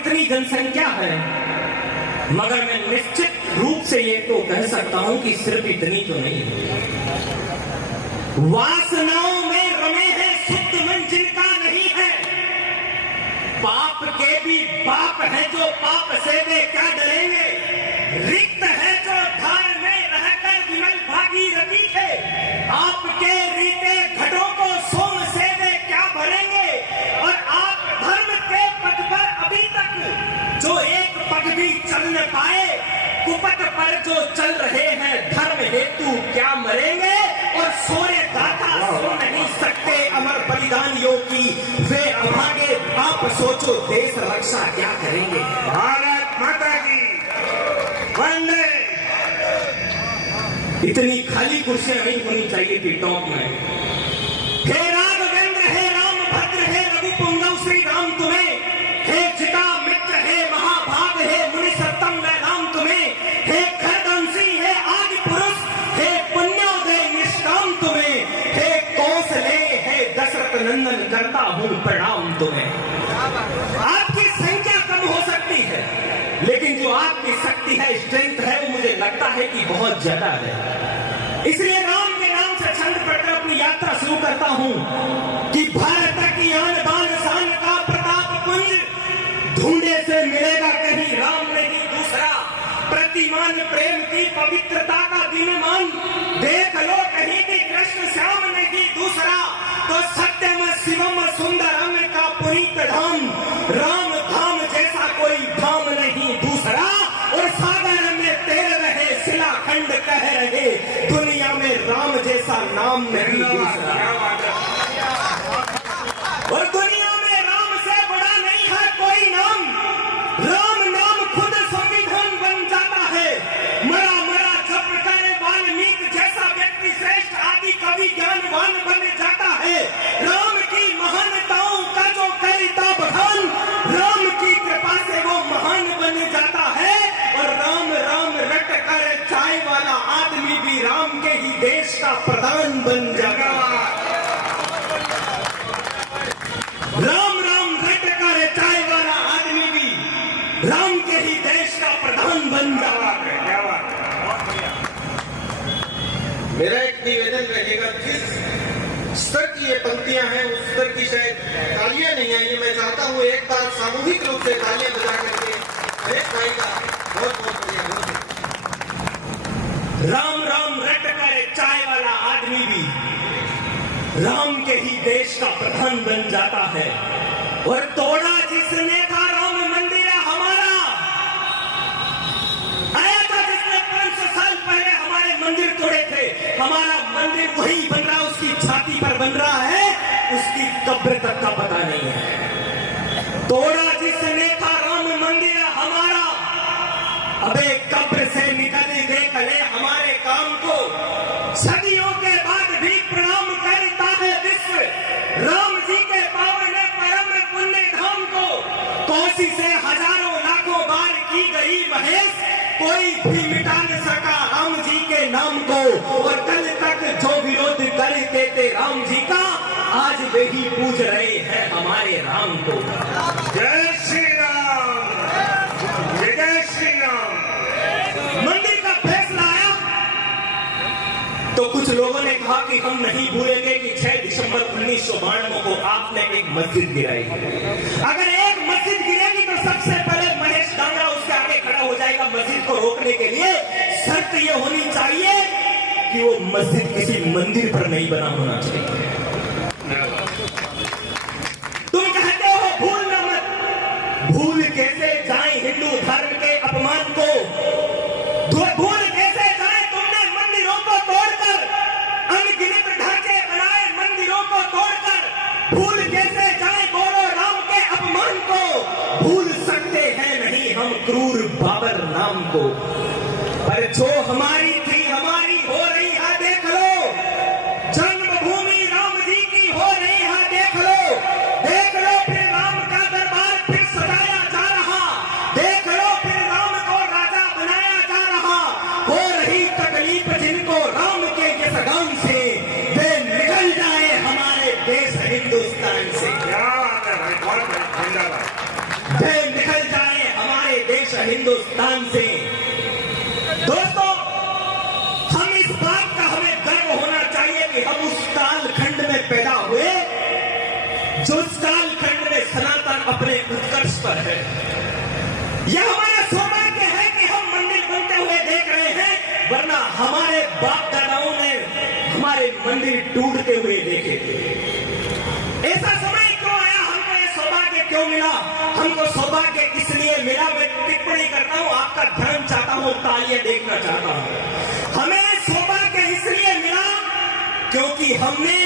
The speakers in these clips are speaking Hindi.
कितनी जनसंख्या है, मगर मैं निश्चित रूप से ये तो कह सकता हूं कि सिर्फ इतनी तो नहीं है। वासनाओं में रमे हैं शुद्ध मन जिनका नहीं है, पाप के भी बाप है जो पाप से वे क्या डरेंगे, रिक्त है जो धार में रहकर विमल भागीरथी थे, आपके रीते घटों को सोम से वे क्या भरेंगे, और आप धर्म के पथ पर अभी तक जो एक पग भी चल न पाए, कुपथ पर जो चल रहे हैं धर्म हेतु क्या मरेंगे, और सोरे दाता सो नहीं सकते अमर बलिदानियों की वे अभागे, आप सोचो देश रक्षा क्या करेंगे। भारत माता की वंदे। इतनी खाली कुर्सियां नहीं होनी चाहिए थी टॉप में। हे राघवेंद्र, हे राम भद्र, हे रघुपुंगव श्री राम तुम्हें, हे जिता मित्र, हे महाभाग, हे मुनि सत्तम मैं नाम तुम्हें, हे खरदंसी, हे आदि पुरुष, हे पुण्योदय निष्काम तुम्हें, हे कौशले, हे दशरथ नंदन करता हूं प्रणाम तुम्हें। आपकी संख्या कम हो सकती है, लेकिन जो आपकी शक्ति है, स्ट्रेंथ है, वो मुझे लगता है कि बहुत ज्यादा है। इसलिए राम के नाम से छंद पढ़कर अपनी यात्रा शुरू करता हूं कि भारत की आन बान शान का प्रताप पुंज ढूंढे से मिलेगा कहीं राम नहीं दूसरा, प्रतिमान प्रेम की पवित्रता का दिनमान देख लो कहीं भी कृष्ण श्याम नहीं दूसरा, तो सत्यम शिवम सुंदरम का पुनीत धाम, राम धाम जैसा कोई धाम नहीं दूसरा, और सागर में तैर रहे शिलाखंड कह रहे दुनिया में राम जैसा नाम नहीं दूसरा, और दुनिया में राम से बड़ा नहीं है कोई नाम, राम नाम खुद संविधान बन जाता है, मरा मरा जप करे वाल्मीकि जैसा व्यक्ति श्रेष्ठ आदि कवि ज्ञानवान बन जाता है, राम की महानताओं का जो करता बखान, राम की कृपा से वो महान बन जाता है, और राम राम रट कर चाय वाला आदमी भी राम के ही देश का प्रधान बन जाता है। राम राम रट कर चाय वाला आदमी भी राम के ही देश का प्रधान बन जाता है। क्या बात है। मेरा एक निवेदन रहेगा, जिस स्तर की ये पंक्तियां हैं उस स्तर की शायद तालियां नहीं आई, मैं चाहता हूं एक बार सामूहिक रूप से तालियां बजा करके हरेश भाई का बहुत बहुत बढ़िया हो। राम राम रट कर चाय वाला आदमी भी राम के ही देश का प्रधान बन जाता है, और तोड़ा जिसने था राम मंदिर हमारा, आया था जिसने 500 साल पहले हमारे मंदिर तोड़े थे, हमारा मंदिर वही बन रहा, उसकी छाती पर बन रहा है, उसकी कब्र तक का पता नहीं है। तोड़ा जिसने था राम मंदिर हमारा, अबे कब्र से निकल देख ले हमारे काम को, सदियों के बाद भी प्रणाम करता है विश्व राम जी के पावन परम पुण्य धाम को, कोसी से हजारों लाखों बार की गई महेश, कोई भी मिटा न सका राम जी के नाम को, और कल तक जो विरोध करते थे राम जी का, आज वे ही पूज रहे हैं हमारे राम को। जय श्री राम, जय श्री राम। मंदिर का फैसला आया तो कुछ लोगों ने कहा कि हम नहीं भूलेंगे कि 6 दिसंबर 1992 को आपने एक मस्जिद गिराई। अगर एक मस्जिद गिरेगी तो सबसे पहले महेश डांगरा उसके आगे खड़ा हो जाएगा मस्जिद को रोकने के लिए। शर्त ये होनी चाहिए कि वो मस्जिद किसी मंदिर पर नहीं बना होना चाहिए। तुम कहते हो भूल न मत, भूल कैसे जाए हिंदू धर्म के अपमान को, भूल कैसे जाए तुमने मंदिरों को तोड़कर, अनगिनत ढांचे बनाए मंदिरों को तोड़कर, भूल कैसे जाए बोलो राम के अपमान को, भूल सकते हैं नहीं हम क्रूर बाबर नाम को, पर जो हमारी थी हमारी हो रही है देख लो, जन्मभूमि राम जी की हो रही है देख लो, देख लो फिर राम का दरबार फिर सजाया जा रहा, देख लो फिर राम को राजा बनाया जा रहा, हो रही तकलीफ जिनको राम के इस गान से, वे निकल जाए हमारे देश हिंदुस्तान से। क्या बात है भाई, बहुत धन्यवाद। वे निकल जाए हिंदुस्तान से। दोस्तों, हम इस बात का हमें गर्व होना चाहिए कि हम उस कालखंड में पैदा हुए जो उस कालखंड में सनातन अपने उत्कर्ष पर है। यह हमारा सौभाग्य है कि हम मंदिर बनते हुए देख रहे हैं, वरना हमारे बाप दादाओं ने हमारे मंदिर टूटते हुए देखे थे। ऐसा समय क्यों आया, हमको यह सौभाग्य क्यों मिला? हमको सौभाग्य इसलिए मिला, मैं टिप्पणी करता हूं, आपका ध्यान चाहता हूं, तालियां देखना चाहता हूं। हमें सौभाग्य इसलिए मिला क्योंकि हमने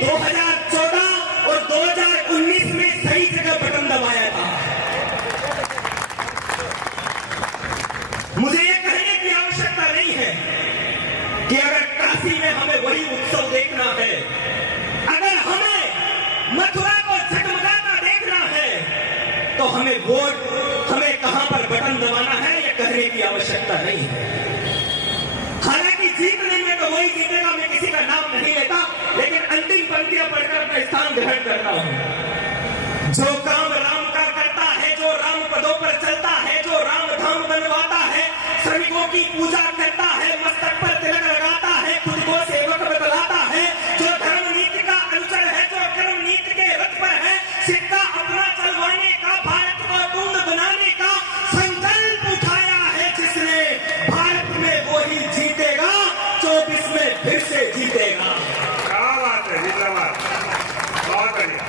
2014 और 2019 में सही जगह बटन दबाया था। मुझे यह कहने की आवश्यकता नहीं है कि अगर काशी में हमें वही उत्सव देखना है, अगर हमें मथुरा को झगमगाता देखना है, तो हमें कहां पर बटन दबाना है, यह कहने की आवश्यकता नहीं है। हालांकि जीतने में तो वही जीतेगा, मैं किसी का नाम नहीं लेता, लेकिन अंतिम पंक्तियां पढ़कर अपना स्थान ग्रहण करता हूं। जो काम राम का करता है, जो राम पदों पर चलता है, जो राम धाम बनवाता है, श्रमिकों की पूजा करता है, मस्तक पर तिलक लगाता है, खुद को सेवक बतलाता है, जो धर्म नीति का अनुसर है, जो कर्म नीति के रथ पर है, सिक्का अपना चलवाने का, भारत को टूंड बनाने का संकल्प उठाया है जिसने, भारत में वो ही जीतेगा, 24 में फिर से जीतेगा। क्या बात है, जिंदाबाद, बहुत बढ़िया।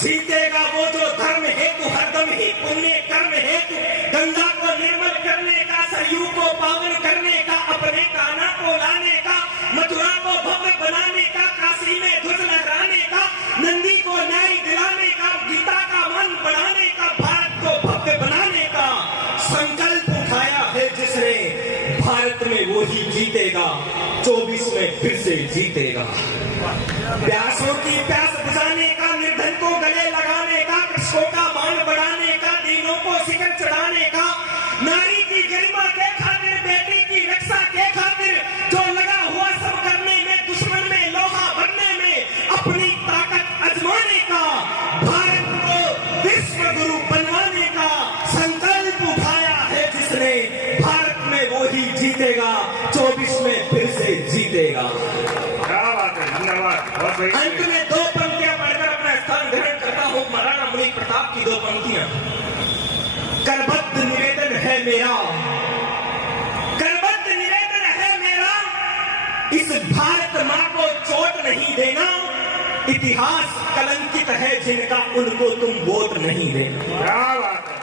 जीतेगा वो जो धर्म हेतु हरदम ही पुण्य कर्म हेतु गंगा को निर्मल करने का, सरयू को पावन करने का, अपने कान्हा को लाने का, मथुरा को भव्य बनाने का, काशी में ध्वज लहराने का, नंदी को न्याय दिलाने का, गीता का मान बढ़ाने का, भारत को भव्य बनाने का संकल्प उठाया है जिसने, भारत में वो ही जीतेगा, 24 में फिर से जीतेगा। प्यासों की प्यास बुझाने का, निर्धन को गले लगाने का, कृषकों का मान बढ़ाने का, दीनों को शिखर चढ़ाने का, नारी की गरिमा के खातिर, बेटी की रक्षा के खातिर जो लगा हुआ सब करने में, दुश्मन में लोहा भरने में, अपनी ताकत आजमाने का, भारत को विश्व गुरु बनवाने का संकल्प उठाया है जिसने, भारत में वो ही जीतेगा, 24 में फिर से जीतेगा। क्या बात है, धन्यवाद, बहुत बढ़िया। अंत में दो पंक्तियां पढ़कर अपना स्थान ग्रहण करता हूं, महाराणा मुनि प्रताप की दो पंक्तियां। करबद्ध निवेदन है मेरा, करबद्ध निवेदन है मेरा, इस भारत मां को चोट नहीं देना, इतिहास कलंकित है जिनका, उनको तुम वोट नहीं देना। क्या बात है।